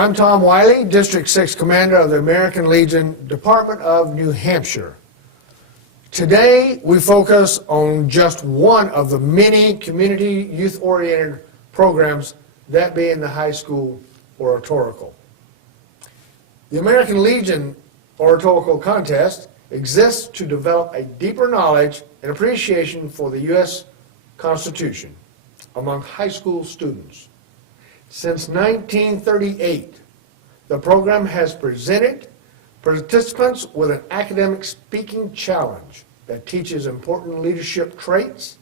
I'm Tom Wiley, District 6 Commander of the American Legion, Department of New Hampshire. Today, we focus on just one of the many community youth-oriented programs, that being the high school oratorical. The American Legion Oratorical Contest exists to develop a deeper knowledge and appreciation for the U.S. Constitution among high school students. Since 1938, the program has presented participants with an academic speaking challenge that teaches important leadership traits,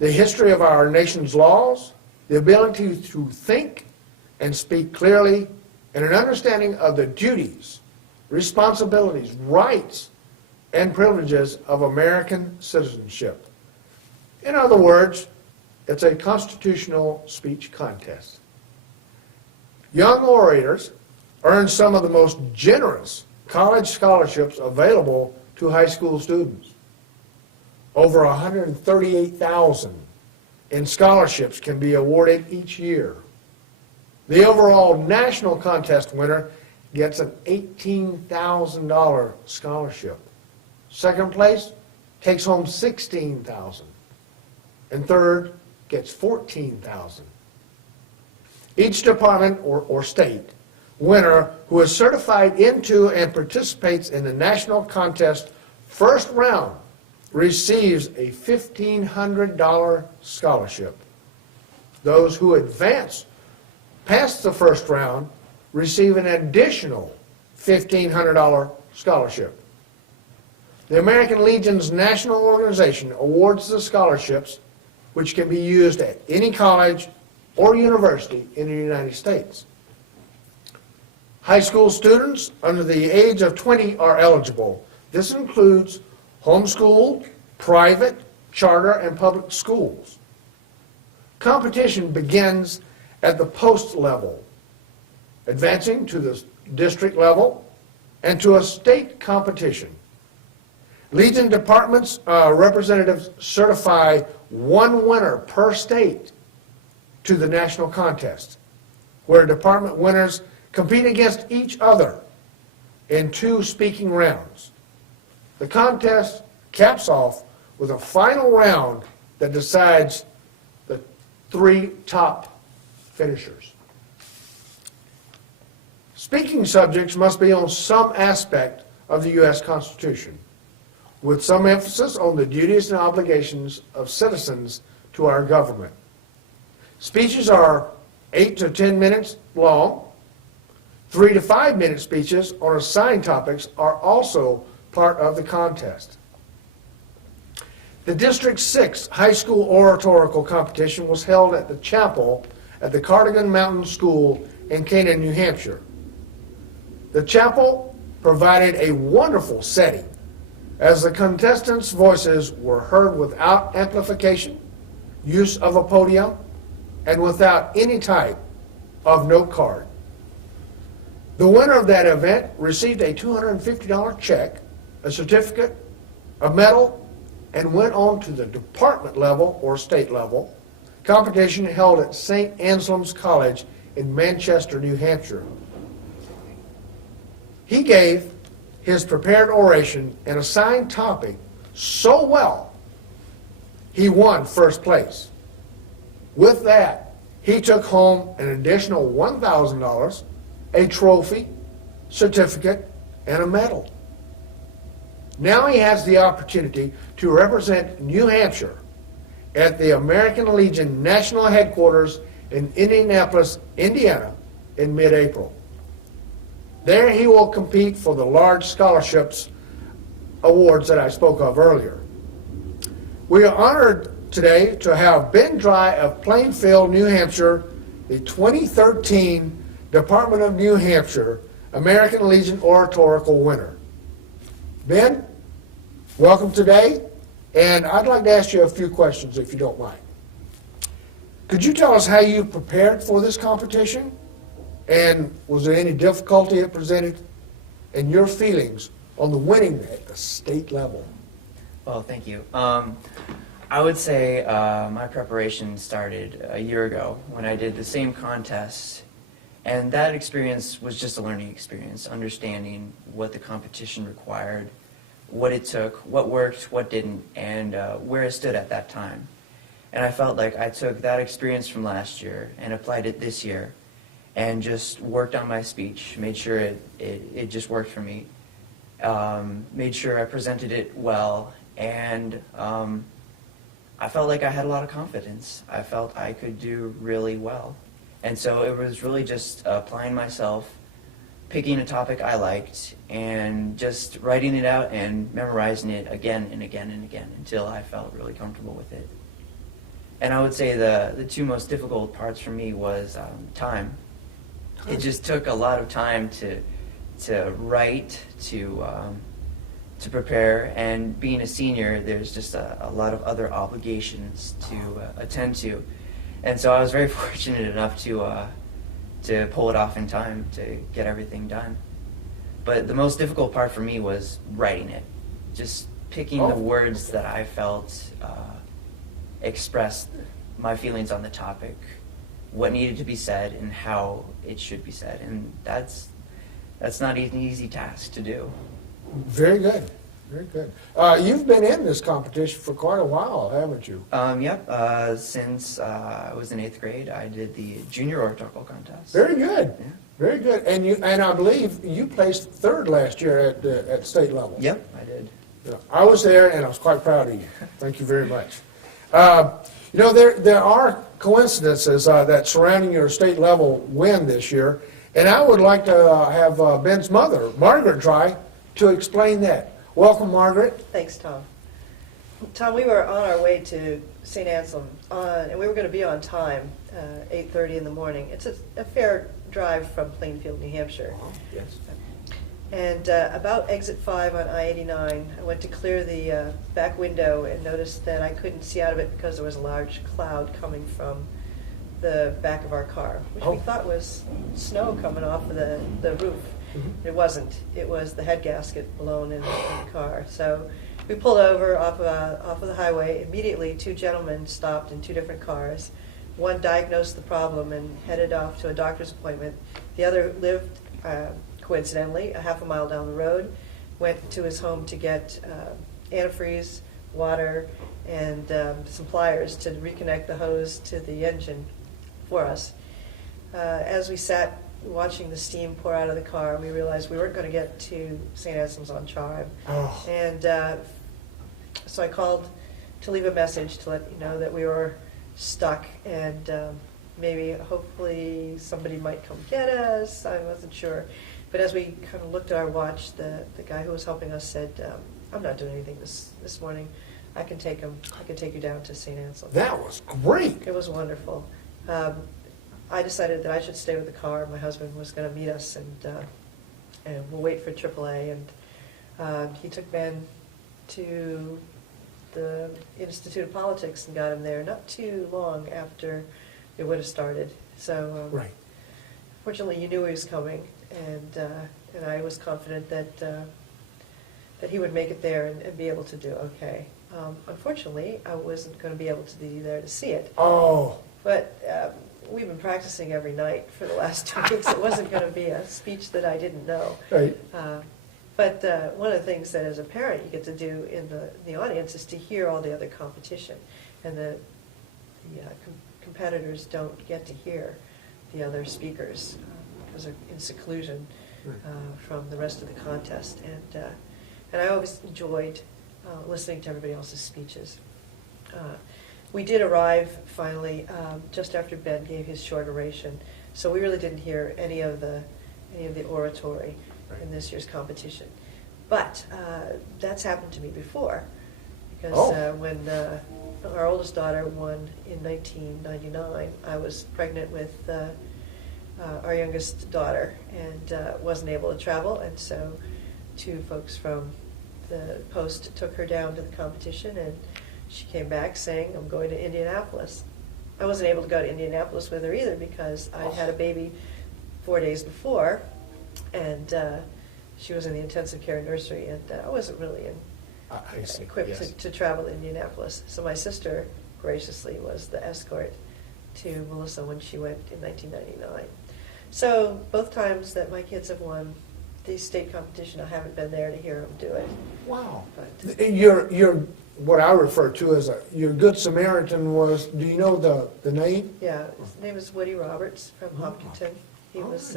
the history of our nation's laws, the ability to think and speak clearly, and an understanding of the duties, responsibilities, rights, and privileges of American citizenship. In other words, it's a constitutional speech contest. Young orators earn some of the most generous college scholarships available to high school students. Over 138,000 in scholarships can be awarded each year. The overall national contest winner gets an $18,000 scholarship. Second place takes home $16,000, and third gets $14,000. Each department or state winner who is certified into and participates in the national contest first round receives a $1,500 scholarship. Those who advance past the first round receive an additional $1,500 scholarship. The American Legion's national organization awards the scholarships, which can be used at any college or university in the United States. High school students under the age of 20 are eligible. This includes homeschooled, private, charter, and public schools. Competition begins at the post level, advancing to the district level and to a state competition. Legion departments representatives certify one winner per state to the national contest, where department winners compete against each other in 2 speaking rounds. The contest caps off with a final round that decides the 3 top finishers. Speaking subjects must be on some aspect of the U.S. Constitution, with some emphasis on the duties and obligations of citizens to our government. Speeches are 8 to 10 minutes long. 3 to 5 minute speeches on assigned topics are also part of the contest. The District 6 High School Oratorical Competition was held at the chapel at the Cardigan Mountain School in Canaan, New Hampshire. The chapel provided a wonderful setting as the contestants' voices were heard without amplification, use of a podium, and without any type of note card. The winner of that event received a $250 check, a certificate, a medal, and went on to the department level or state level competition held at St. Anselm's College in Manchester, New Hampshire. He gave his prepared oration and assigned topic so well, he won first place. With that, he took home an additional $1,000, a trophy, certificate, and a medal. Now he has the opportunity to represent New Hampshire at the American Legion National Headquarters in Indianapolis, Indiana in mid-April. There he will compete for the large scholarships awards that I spoke of earlier. We are honored today to have Ben Dry of Plainfield, New Hampshire, the 2013 Department of New Hampshire American Legion Oratorical winner. Ben, welcome today, and I'd like to ask you a few questions if you don't mind. Could you tell us how you prepared for this competition, and was there any difficulty it presented, and your feelings on the winning at the state level? Well, thank you. I would say my preparation started a year ago when I did the same contest And that experience was just a learning experience, understanding what the competition required, what it took, what worked, what didn't, and where it stood at that time. And I felt like I took that experience from last year and applied it this year and just worked on my speech, made sure it just worked for me, made sure I presented it well, and I felt like I had a lot of confidence. I felt I could do really well. And so it was really just applying myself, picking a topic I liked, and just writing it out and memorizing it again and again and again until I felt really comfortable with it. And I would say the two most difficult parts for me was time. It just took a lot of time to write, to prepare, and being a senior, there's just a lot of other obligations to attend to. And so I was very fortunate enough to pull it off in time to get everything done. But the most difficult part for me was writing it, just picking the words that I felt expressed my feelings on the topic, what needed to be said, and how it should be said. And that's not an easy task to do. Very good. Very good. You've been in this competition for quite a while, haven't you? Yep. Since I was in 8th grade, I did the junior oratorical contest. Very good. Yeah. Very good. And I believe you placed third last year at state level. Yep, I did. Yeah. I was there, and I was quite proud of you. Thank you very much. There are coincidences that surrounding your state level win this year, and I would like to have Ben's mother, Margaret, try to explain that. Welcome, Margaret. Thanks, Tom. Tom, we were on our way to St. Anselm, and we were going to be on time, 8:30 in the morning. It's a fair drive from Plainfield, New Hampshire. Yes. And about exit 5 on I-89, I went to clear the back window and noticed that I couldn't see out of it because there was a large cloud coming from the back of our car, which we thought was snow coming off of the roof. It wasn't. It was the head gasket blown in the car. So we pulled over off of the highway. Immediately, two gentlemen stopped in two different cars. One diagnosed the problem and headed off to a doctor's appointment. The other lived, coincidentally, a half a mile down the road, went to his home to get antifreeze, water, and some pliers to reconnect the hose to the engine for us. As we sat watching the steam pour out of the car, we realized we weren't going to get to St. Anselm's on time. Oh. And so I called to leave a message to let you know that we were stuck, and hopefully somebody might come get us. I wasn't sure. But as we kind of looked at our watch, the guy who was helping us said, I'm not doing anything this morning. I can take you down to St. Anselm. That was great. It was wonderful. I decided that I should stay with the car. My husband was going to meet us, and we'll wait for AAA. And he took Ben to the Institute of Politics and got him there not too long after it would have started. So Right. fortunately, you knew he was coming, and I was confident that he would make it there and be able to do okay. Unfortunately, I wasn't going to be able to be there to see it. Oh. But we've been practicing every night for the last 2 weeks. It wasn't going to be a speech that I didn't know. Right. But one of the things that as a parent you get to do in the audience is to hear all the other competition. And the competitors don't get to hear the other speakers because they're in seclusion from the rest of the contest. And I always enjoyed listening to everybody else's speeches. We did arrive finally just after Ben gave his short oration, so we really didn't hear any of the oratory in this year's competition. But that's happened to me before, because when our oldest daughter won in 1999, I was pregnant with our youngest daughter and wasn't able to travel, and so two folks from the Post took her down to the competition, and she came back saying, I'm going to Indianapolis. I wasn't able to go to Indianapolis with her either because I'd had a baby 4 days before, and she was in the intensive care nursery, and I wasn't really equipped to travel to Indianapolis. So my sister graciously was the escort to Melissa when she went in 1999. So both times that my kids have won the state competition, I haven't been there to hear them do it. Wow. But You're what I refer to as your Good Samaritan was, do you know the name? yeah, his name is Woody Roberts from Hopkinton. He Oh. was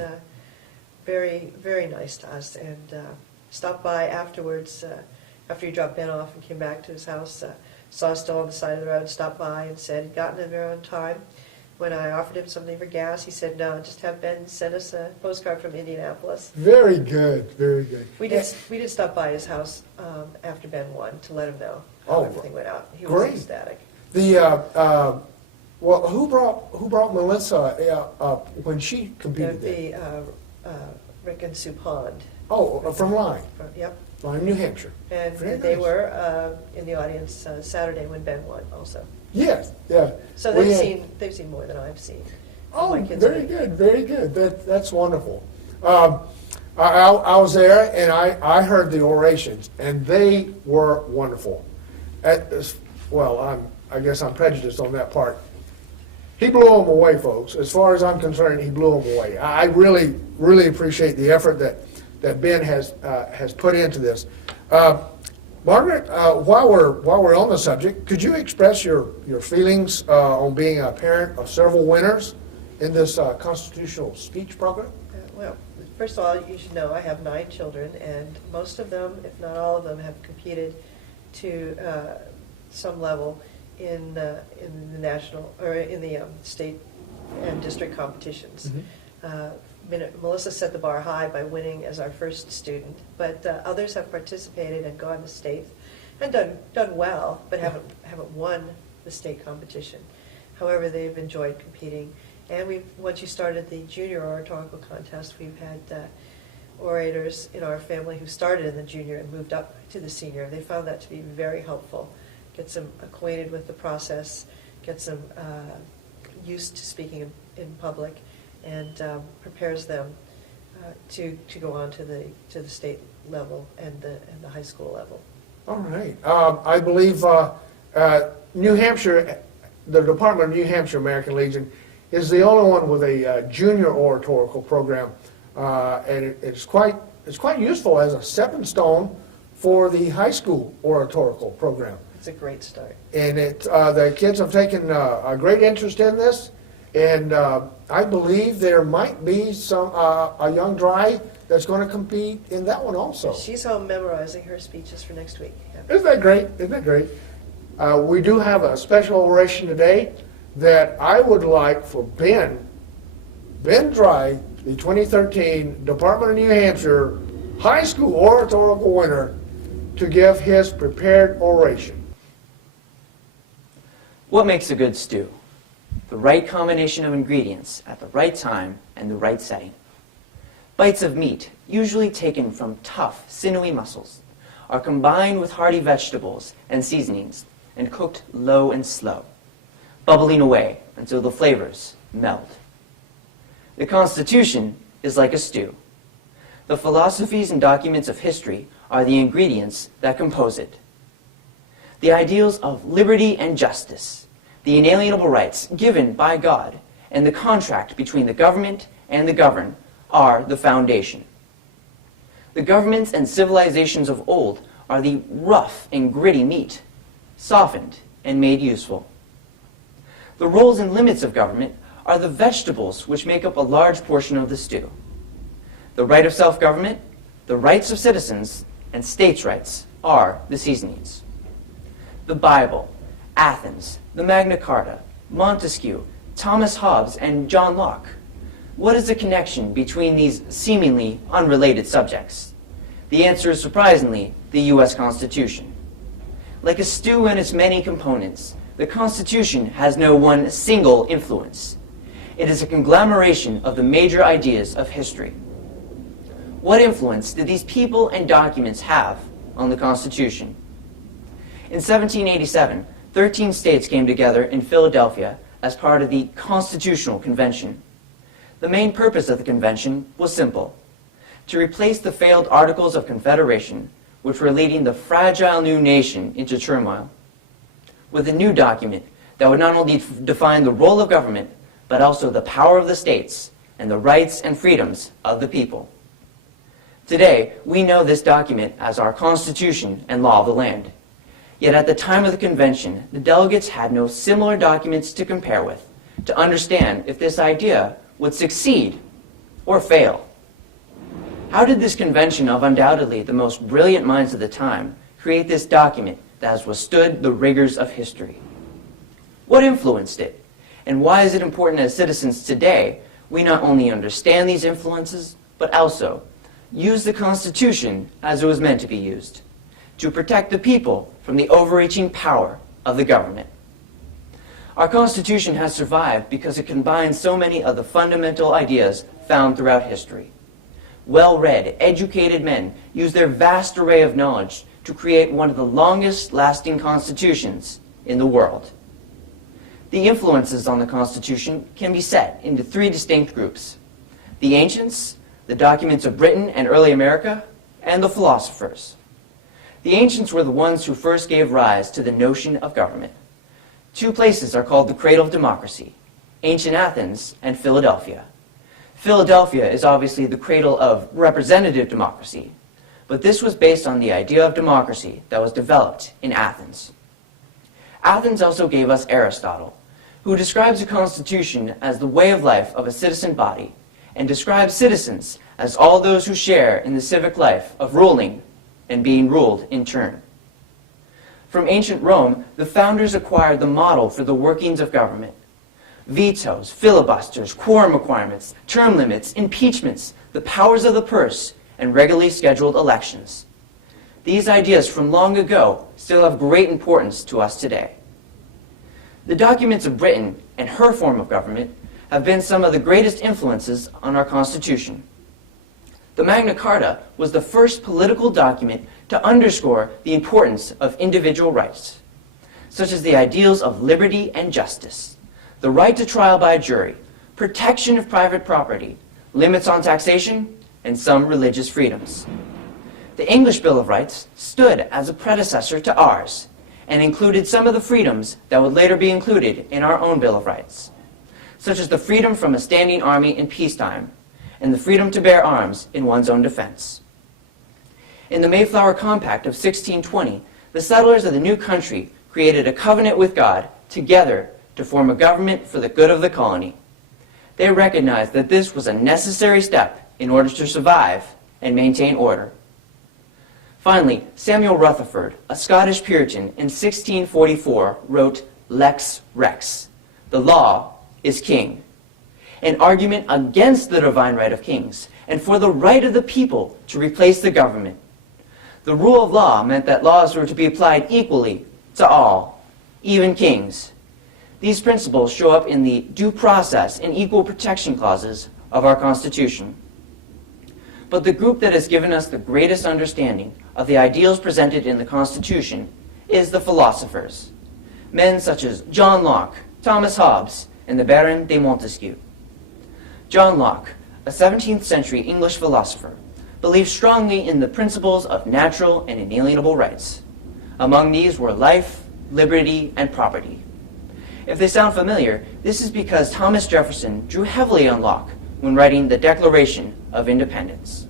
very, very nice to us, and stopped by afterwards, after he dropped Ben off and came back to his house, saw us still on the side of the road, stopped by and said he'd gotten in there on time. When I offered him something for gas, he said, no, just have Ben send us a postcard from Indianapolis. Very good, very good. We did stop by his house after Ben won to let him know how Oh, everything went out. He great. was ecstatic. Well, who brought Melissa up when she competed there? The Rick and Sue Pond. Oh, from Lyme, Yep. Lyme, New Hampshire. And Very they nice. were in the audience Saturday when Ben won also. Yes, yeah. So We they've seen more than I've seen. Oh, My kids very are- good, very good. That's wonderful. I was there and I heard the orations, and they were wonderful. I guess I'm prejudiced on that part. He blew them away, folks. As far as I'm concerned, he blew them away. I really, really appreciate the effort that Ben has put into this. Margaret, while we're on the subject, could you express your feelings on being a parent of several winners in this constitutional speech program? Well, first of all, you should know I have 9 children, and most of them, if not all of them, have competed to some level in the national or in the state and district competitions. Melissa set the bar high by winning as our first student, but others have participated and gone to state and done well, but haven't won the state competition. However, they've enjoyed competing, and once you started the junior oratorical contest, we've had orators in our family who started in the junior and moved up to the senior. They found that to be very helpful. Gets them acquainted with the process, gets them used to speaking in public, and prepares them to go on to the state level and the high school level. All right. I believe New Hampshire, the Department of New Hampshire American Legion, is the only one with a junior oratorical program, and it's quite useful as a stepping stone for the high school oratorical program. It's a great start. And the kids have taken a great interest in this, and I believe there might be a young dry that's going to compete in that one also. She's home memorizing her speeches for next week. Yeah. Isn't that great? Isn't that great? We do have a special oration today that I would like for Ben Dry, the 2013 Department of New Hampshire High School Oratorical winner, to give his prepared oration. What makes a good stew? The right combination of ingredients at the right time and the right setting. Bites of meat, usually taken from tough, sinewy muscles, are combined with hearty vegetables and seasonings and cooked low and slow, bubbling away until the flavors melt. The Constitution is like a stew. The philosophies and documents of history are the ingredients that compose it. The ideals of liberty and justice, the inalienable rights given by God, and the contract between the government and the governed are the foundation. The governments and civilizations of old are the rough and gritty meat, softened and made useful. The roles and limits of government are the vegetables which make up a large portion of the stew. The right of self-government, the rights of citizens, and states' rights are the seasonings. The Bible, Athens, the Magna Carta, Montesquieu, Thomas Hobbes, and John Locke. What is the connection between these seemingly unrelated subjects? The answer is surprisingly the U.S. Constitution. Like a stew and its many components, the Constitution has no one single influence. It is a conglomeration of the major ideas of history. What influence did these people and documents have on the Constitution? In 1787, 13 states came together in Philadelphia as part of the Constitutional Convention. The main purpose of the convention was simple: to replace the failed Articles of Confederation, which were leading the fragile new nation into turmoil, with a new document that would not only define the role of government, but also the power of the states and the rights and freedoms of the people. Today, we know this document as our Constitution and law of the land. Yet at the time of the convention, the delegates had no similar documents to compare with to understand if this idea would succeed or fail. How did this convention of undoubtedly the most brilliant minds of the time create this document that has withstood the rigors of history? What influenced it? And why is it important as citizens today we not only understand these influences, but also use the Constitution as it was meant to be used, to protect the people from the overreaching power of the government? Our Constitution has survived because it combines so many of the fundamental ideas found throughout history. Well-read, educated men use their vast array of knowledge to create one of the longest-lasting constitutions in the world. The influences on the Constitution can be set into three distinct groups: the ancients, the documents of Britain and early America, and the philosophers. The ancients were the ones who first gave rise to the notion of government. Two places are called the cradle of democracy: ancient Athens and Philadelphia. Philadelphia is obviously the cradle of representative democracy, but this was based on the idea of democracy that was developed in Athens. Athens also gave us Aristotle, who describes a constitution as the way of life of a citizen body, and describes citizens as all those who share in the civic life of ruling and being ruled in turn. From ancient Rome, the founders acquired the model for the workings of government. Vetoes, filibusters, quorum requirements, term limits, impeachments, the powers of the purse, and regularly scheduled elections. These ideas from long ago still have great importance to us today. The documents of Britain and her form of government have been some of the greatest influences on our Constitution. The Magna Carta was the first political document to underscore the importance of individual rights, such as the ideals of liberty and justice, the right to trial by a jury, protection of private property, limits on taxation, and some religious freedoms. The English Bill of Rights stood as a predecessor to ours and included some of the freedoms that would later be included in our own Bill of Rights, such as the freedom from a standing army in peacetime and the freedom to bear arms in one's own defense. In the Mayflower Compact of 1620, the settlers of the new country created a covenant with God together to form a government for the good of the colony. They recognized that this was a necessary step in order to survive and maintain order. Finally, Samuel Rutherford, a Scottish Puritan in 1644, wrote Lex Rex, the law is king, an argument against the divine right of kings and for the right of the people to replace the government. The rule of law meant that laws were to be applied equally to all, even kings. These principles show up in the due process and equal protection clauses of our Constitution. But the group that has given us the greatest understanding of the ideals presented in the Constitution is the philosophers, men such as John Locke, Thomas Hobbes, and the Baron de Montesquieu. John Locke, a 17th century English philosopher, believed strongly in the principles of natural and inalienable rights. Among these were life, liberty, and property. If they sound familiar, this is because Thomas Jefferson drew heavily on Locke when writing the Declaration of Independence.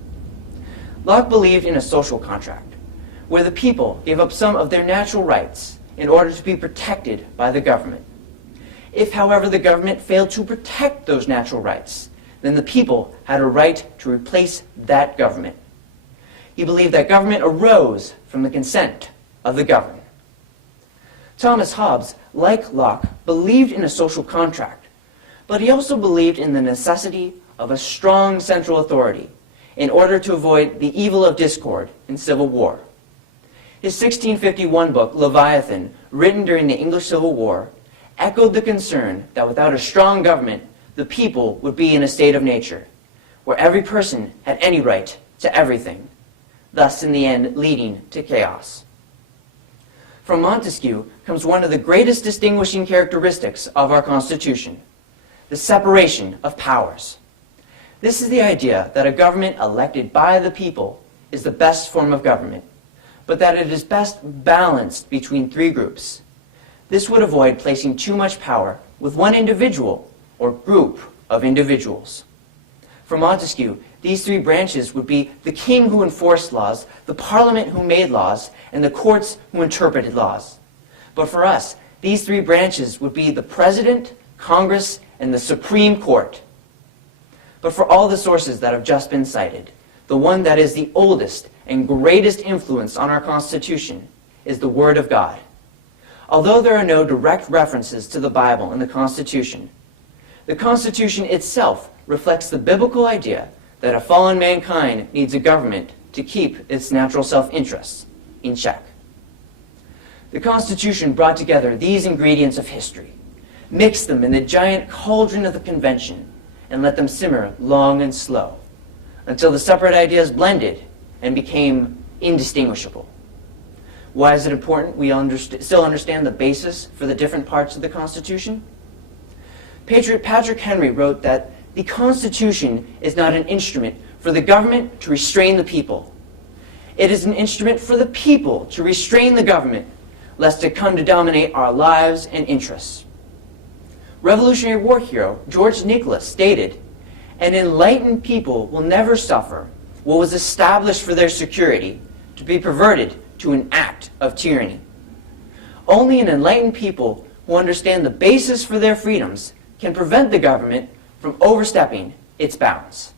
Locke believed in a social contract, where the people gave up some of their natural rights in order to be protected by the government. If, however, the government failed to protect those natural rights, then the people had a right to replace that government. He believed that government arose from the consent of the governed. Thomas Hobbes, like Locke, believed in a social contract, but he also believed in the necessity of a strong central authority in order to avoid the evil of discord and civil war. His 1651 book, Leviathan, written during the English Civil War, echoed the concern that without a strong government, the people would be in a state of nature, where every person had any right to everything, thus in the end leading to chaos. From Montesquieu comes one of the greatest distinguishing characteristics of our Constitution, the separation of powers. This is the idea that a government elected by the people is the best form of government, but that it is best balanced between three groups. This would avoid placing too much power with one individual or group of individuals. For Montesquieu, these three branches would be the king who enforced laws, the parliament who made laws, and the courts who interpreted laws. But for us, these three branches would be the president, Congress, and the Supreme Court. But for all the sources that have just been cited, the one that is the oldest and greatest influence on our Constitution is the Word of God. Although there are no direct references to the Bible in the Constitution itself reflects the biblical idea that a fallen mankind needs a government to keep its natural self-interests in check. The Constitution brought together these ingredients of history, mixed them in the giant cauldron of the convention, and let them simmer long and slow, until the separate ideas blended and became indistinguishable. Why is it important we still understand the basis for the different parts of the Constitution? Patriot Patrick Henry wrote that the Constitution is not an instrument for the government to restrain the people. It is an instrument for the people to restrain the government, lest it come to dominate our lives and interests. Revolutionary War hero George Nicholas stated, "An enlightened people will never suffer what was established for their security to be perverted to an act of tyranny." Only an enlightened people who understand the basis for their freedoms can prevent the government from overstepping its bounds.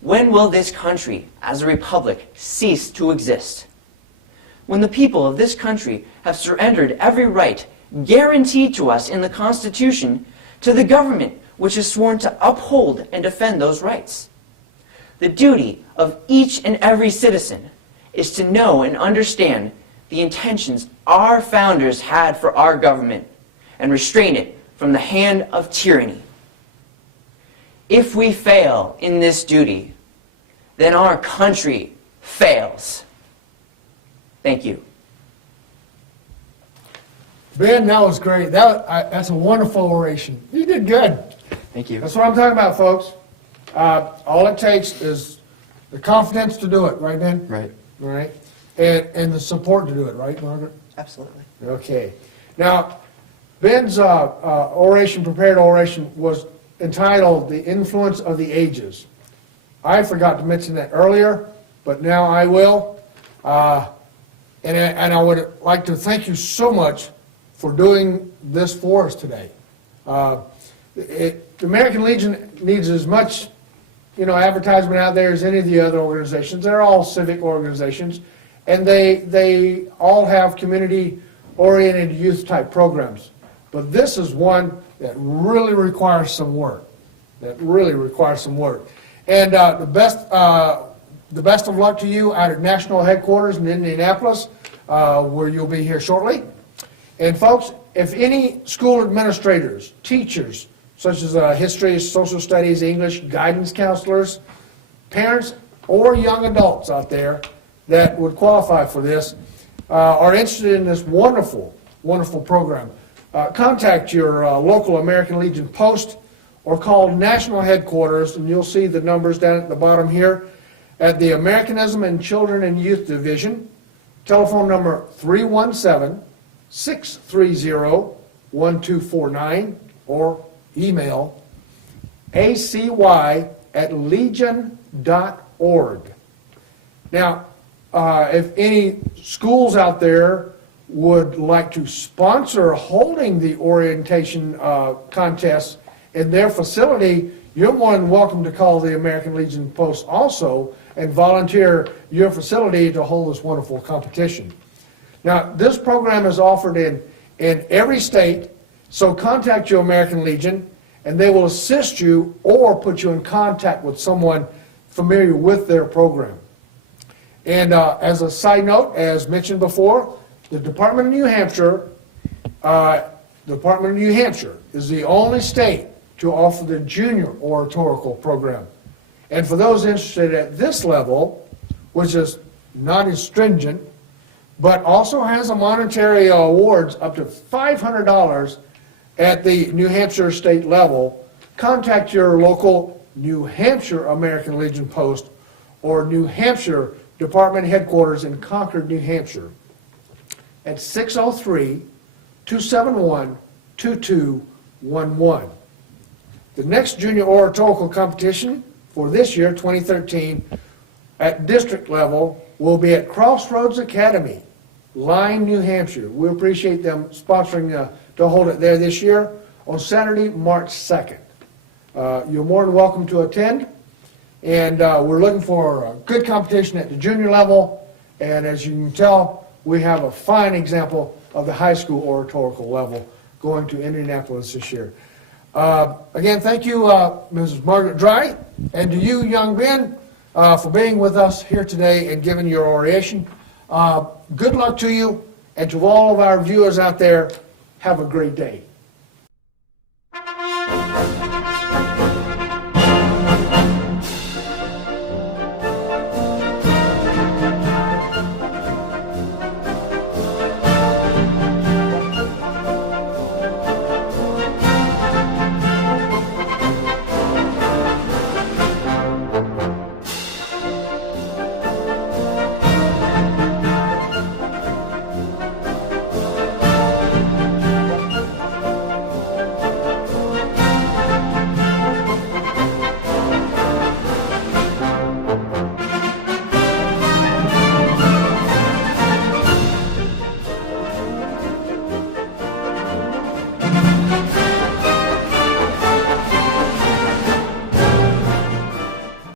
When will this country, as a republic, cease to exist? When the people of this country have surrendered every right guaranteed to us in the Constitution to the government which is sworn to uphold and defend those rights. The duty of each and every citizen is to know and understand the intentions our founders had for our government and restrain it from the hand of tyranny. If we fail in this duty, then our country fails. Thank you. Ben, that was great. That's a wonderful oration. You did good. Thank you. That's what I'm talking about, folks. All it takes is the confidence to do it, right, Ben? Right. All right. And the support to do it, right, Margaret? Absolutely. Okay. Now, Ben's prepared oration was entitled The Influence of the Ages. I forgot to mention that earlier, but now I will. And I would like to thank you so much for doing this for us today. The American Legion needs as much, advertisement out there as any of the other organizations. They're all civic organizations, and they all have community-oriented youth-type programs. But this is one that really requires some work. And the best of luck to you out at National Headquarters in Indianapolis, where you'll be here shortly. And folks, if any school administrators, teachers, such as history, social studies, English, guidance counselors, parents, or young adults out there that would qualify for this, are interested in this wonderful, wonderful program, contact your local American Legion post or call National Headquarters, and you'll see the numbers down at the bottom here, at the Americanism and Children and Youth Division, telephone number 317-630-1249, or email acy@legion.org. Now, if any schools out there would like to sponsor holding the orientation contest in their facility, you're more than welcome to call the American Legion Post also and volunteer your facility to hold this wonderful competition. Now, this program is offered in every state, so contact your American Legion and they will assist you or put you in contact with someone familiar with their program. And as a side note, as mentioned before, the Department of New Hampshire is the only state to offer the junior oratorical program. And for those interested at this level, which is not as stringent, but also has a monetary awards up to $500 at the New Hampshire state level, contact your local New Hampshire American Legion post or New Hampshire Department Headquarters in Concord, New Hampshire at 603-271-2211. The next junior oratorical competition for this year, 2013, at district level will be at Crossroads Academy, Lyme, New Hampshire. We appreciate them sponsoring to hold it there this year on Saturday, March 2nd. You're more than welcome to attend, and we're looking for a good competition at the junior level, and as you can tell, we have a fine example of the high school oratorical level going to Indianapolis this year. Again, thank you, Mrs. Margaret Dry, and to you, young Ben, for being with us here today and giving your oration. Good luck to you, and to all of our viewers out there, have a great day.